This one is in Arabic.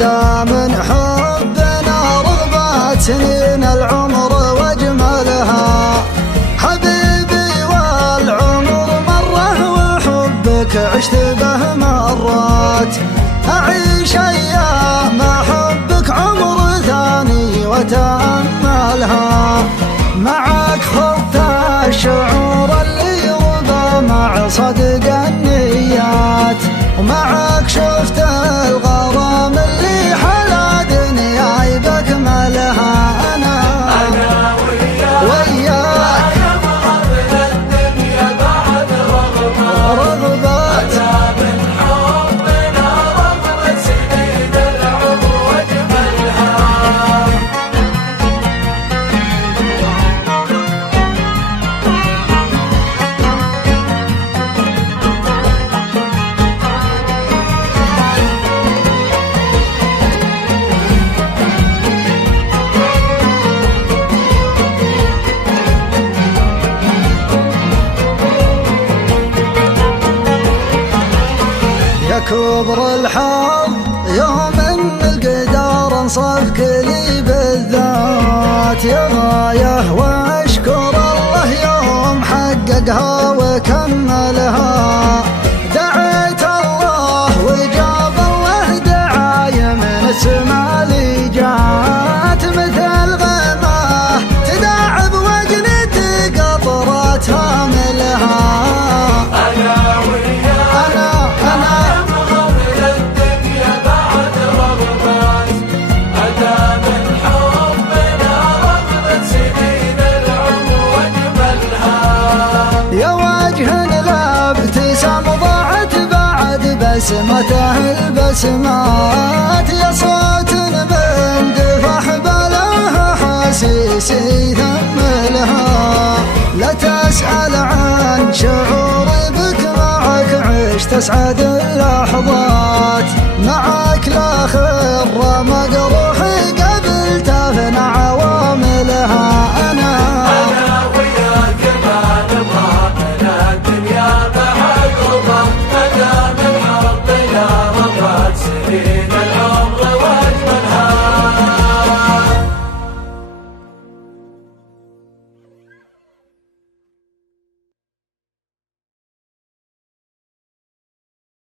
هذا من حبنا رغبات سنين العمر واجملها. حبيبي والعمر مره وحبك عشت به مرات، أعيش أيام حبك عمر ثاني وتأملها. معك خضت الشعور اللي يرضى مع صدق النيات، ومعك شفت الغرام اللي حلا دنياي بأكملها. أنا وياك أبغى الدنيا بعد رغبات، من حبنا رغبة سنين العمر واجملها. كبر الحظ يوم ان القدر انصفك لي بالذات، يا غايه واشكر الله يوم حققها وكملها. دعيت الله وجاب الله دعايه من السما لي جات، مثل غماه تداعب وجنتي قطرات هاملها. بسمته البسمات، يا صوت بندفح بلاها حسيسي ثملها. لا تسأل عن شعوري بك، معك عشت أسعد اللحظات، معك لا خير مقر